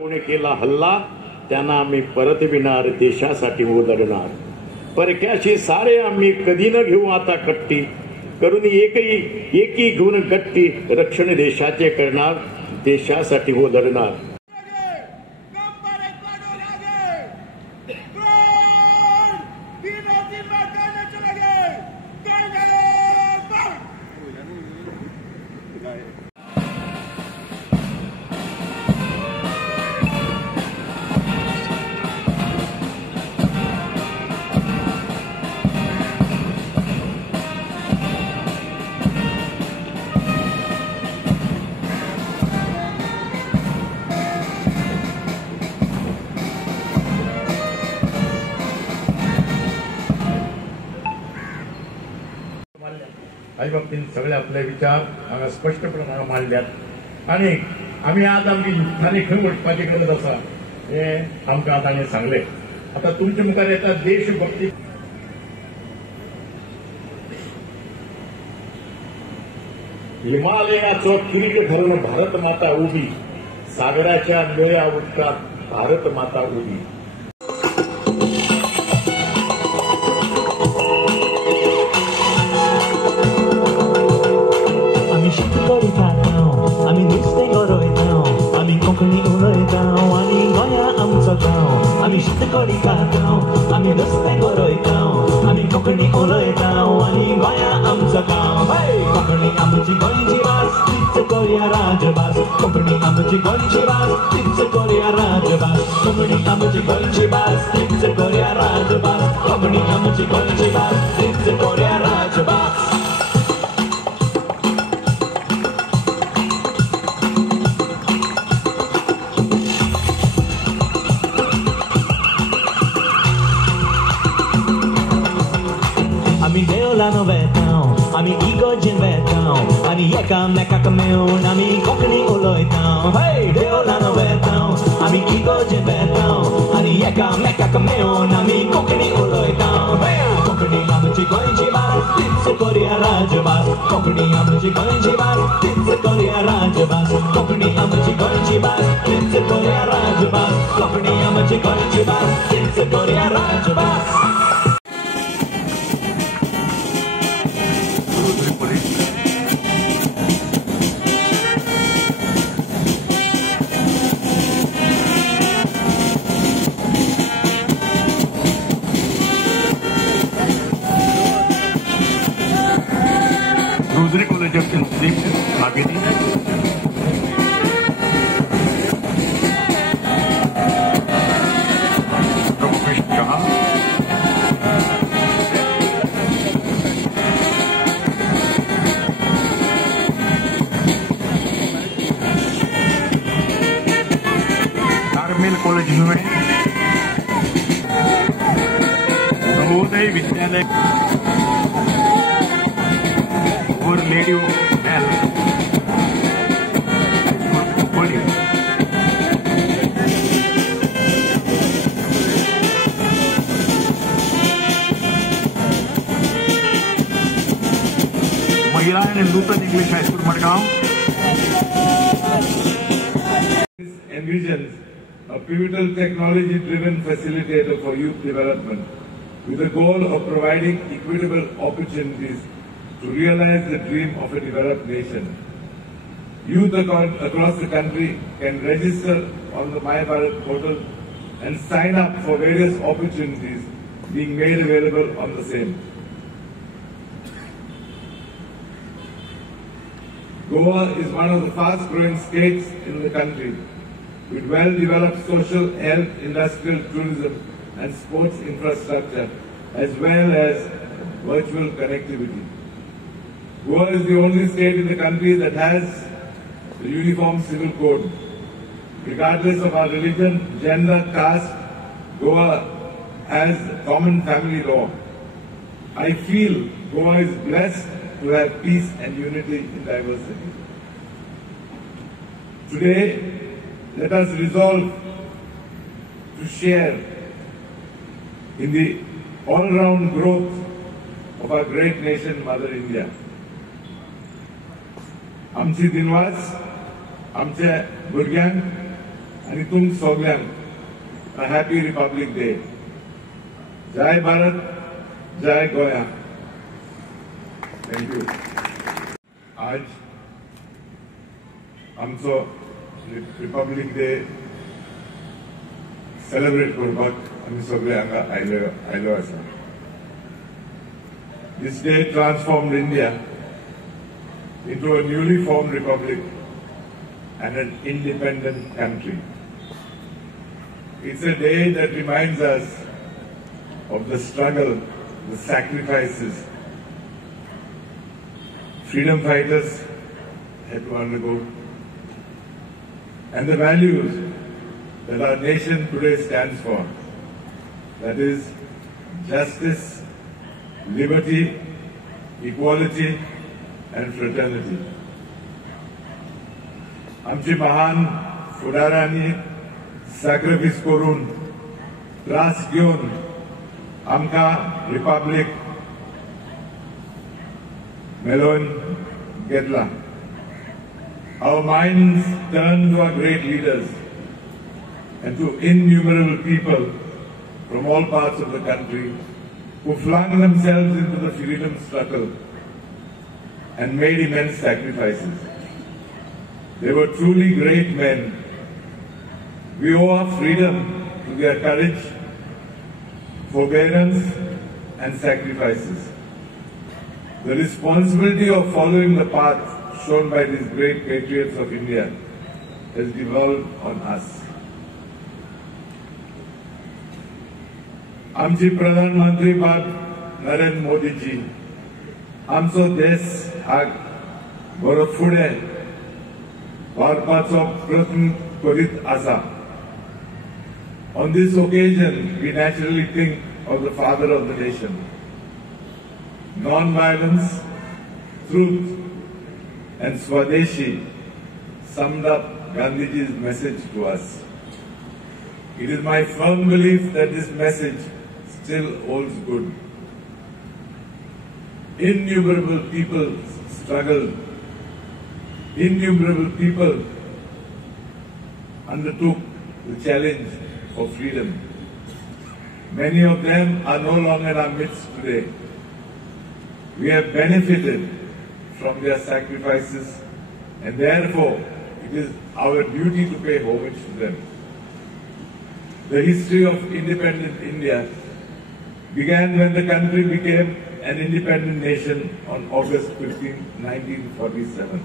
कोणी केला हल्ला त्यांना आम्ही परतविणार, देशासाठी उधळणार. परक्याशी सारे आम्ही कधी न घेऊ आता कट्टी, करून एकी घेऊन गट्टी, रक्षण देशाचे करणार, देशासाठी उधळणार. आई बाबतीत सगळे आपले विचार हांगा स्पष्टपणे मांडल्यात आणि आम्ही आज आमची युद्धाने खंय वचपाची गरज आसा हे आमकां ताणें सांगले. आता तुमचे मुखार येता देशभक्ती. हिमालयाचो किरीट धरून भारत माता उभी, सागराच्या निळ्या उदकात भारत माता उभी. आमी नुस्तें गरयता, आमी कोंकणी उलयता आनी गोंया आमचो गांव. आमी शीतकडी खाता, आमी नुस्तें गरयता, आमी कोंकणी उलयता आनी गोंया आमचो गांव. कोंकणी आमची गोंयची भास, तीच करुया राजभास. कोंकणी आमची गोंयची भास, तीच करुया राजभास. कोंकणी आमची गोंयची भास, तीच करुया राजभास. कोंकणी आमची गोंयची भास, तीच करुया राजभास. आमी देवळान वेतांव, आमी इगोर्जेन वेतांव आनी एकामेकाक मेळून आमी कोंकणी उलयता. देवळान वेतांव, आमी इगोर्जेन वेतांव आनी एकामेकाक मेळून आमी कोंकणी उलयता. कोंकणी आमची गोंयची भास, तीच करुया राजभास. कोंकणी आमची गोंयची भास, तीच करुया राजभास. कोंकणी आमची गोंयची भास, तीच करुया राजभास. कोंकणी आमची गोंयची भास, तीच करुया राजभास. रोजरी कॉलेज ऑफ इंजीनियरिंग मागेली रमेश शहा, कार्मेल कॉलेज में नवोदय विद्यालय और रेडियो महिला and Nutan English high school Madgaon. Envisions a pivotal technology-driven facilitator for youth development with the goal of providing equitable opportunities to realize the dream of a developed nation. Youth across the country can register on the My Bharat portal and sign up for various opportunities being made available on the same. Goa is one of the fast-growing states in the country with well-developed social, health, industrial, tourism and sports infrastructure as well as virtual connectivity. Goa is the only state in the country that has the uniform civil code. Regardless of our religion, gender, caste, Goa has common family law. I feel Goa is blessed to have peace and unity in diversity. Today, let us resolve to share in the all-round growth of our great nation, Mother India. आमची दिनवास आमच्या भुरग्यांक आणि तुम सगळ्यांक a happy Republic Day. जय भारत, जय गोया. Thank you. आज आमचो रिपब्लिक डे सेलिब्रेट करपाक आमी सगळे हांगा आयलो आसा. This day transformed India into a newly formed republic and an independent country. It's a day that reminds us of the struggle, the sacrifices freedom fighters had to undergo, and the values that our nation today stands for. That is justice, liberty, equality, and fraternity. आमची महान फुडाऱ्यांनी sacrifice करून त्रास घेऊन आमकां Republic मेळोवन घेतला. Our minds turn to our great leaders and to innumerable people from all parts of the country who flung themselves into the freedom struggle and made immense sacrifices. They were truly great men. We owe our freedom to their courage, forbearance, and sacrifices. The responsibility of following the path shown by these great patriots of India has devolved on us. आमचे प्रधानमंत्री बाब नरेंद्र मोदी जी आमचो देश हाक बरो फुडें व्हरपाचो प्रयत्न करीत आसा. On this occasion, we naturally think of the father of the nation. Non-violence, truth, and Swadeshi summed up Gandhiji's message to us. It is my firm belief that this message still holds good. Innumerable people struggled. Innumerable people undertook the challenge for freedom. Many of them are no longer in our midst today. We have benefited from their sacrifices, and therefore it is our duty to pay homage to them. The history of independent India began when the country became an independent nation on August 15, 1947.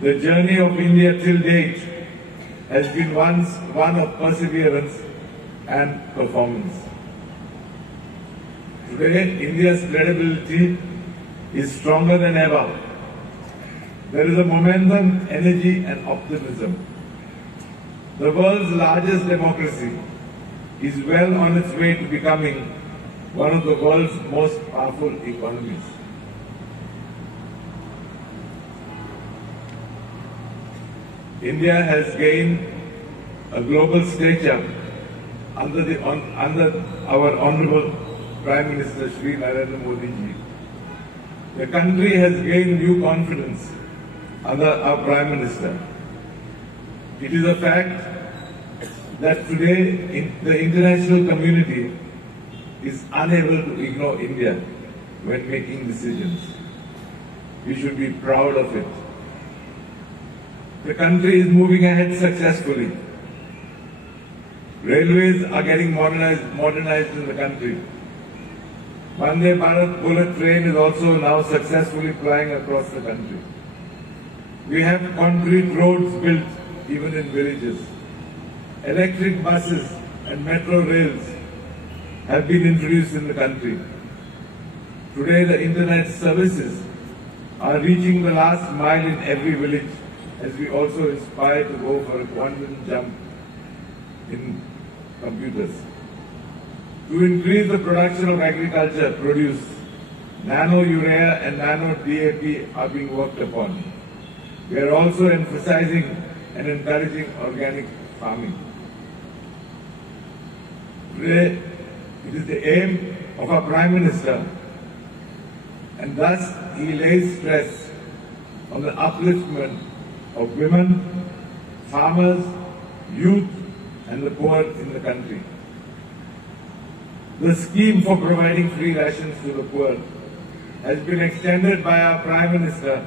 The journey of India till date has been one of perseverance and performance. Today, India's credibility is stronger than ever. There is a momentum, energy, and optimism. The world's largest democracy is well on its way to becoming one of the world's most powerful economies. India has gained a global stature under our Honorable Prime Minister Shri Narendra Modi ji. The country has gained new confidence under our Prime Minister. It is a fact that today the international community is unable to ignore India when making decisions. We should be proud of it. The country is moving ahead successfully. Railways are getting modernized in the country. Vande Bharat bullet train is also now successfully flying across the country. We have concrete roads built even in villages. Electric buses and metro rails have been introduced in the country. Today the internet services are reaching the last mile in every village, as we also aspire to go for a quantum jump in computers. To increase the production of agriculture produce, nano urea and nano DAP are being worked upon. We are also emphasizing and encouraging organic farming. Today, it is the aim of our Prime Minister, and thus he lays stress on the upliftment of women, farmers, youth and the poor in the country. The scheme for providing free rations to the poor has been extended by our Prime Minister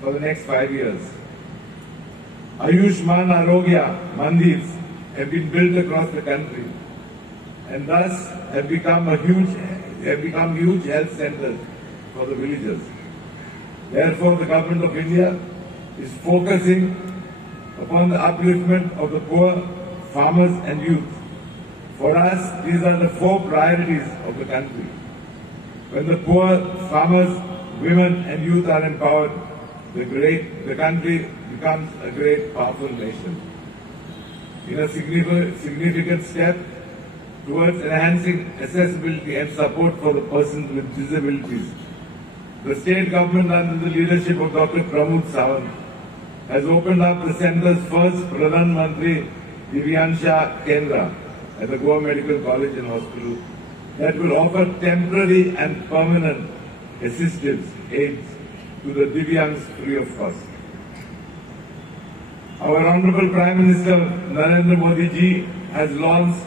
for the next 5 years. Ayushman Arogya Mandirs have been built across the country and thus have become huge health centers for the villagers. Therefore, the Government of India is focusing upon the upliftment of the poor, farmers and youth. For us, these are the 4 priorities of the country. When the poor, farmers, women and youth are empowered, the country becomes a great, powerful nation. In a significant step towards enhancing accessibility and support for the persons with disabilities, the state government under the leadership of Dr. Pramod Sawant has opened up the centre's first Pradhan Mantri Divyangsha Kendra at the Goa Medical College and Hospital that will offer temporary and permanent assistance aids to the Divyangs free of cost. Our Honorable Prime Minister Narendra Modi ji has launched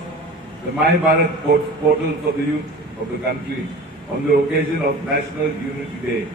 the My Bharat portal for the youth of the country on the occasion of National Unity Day.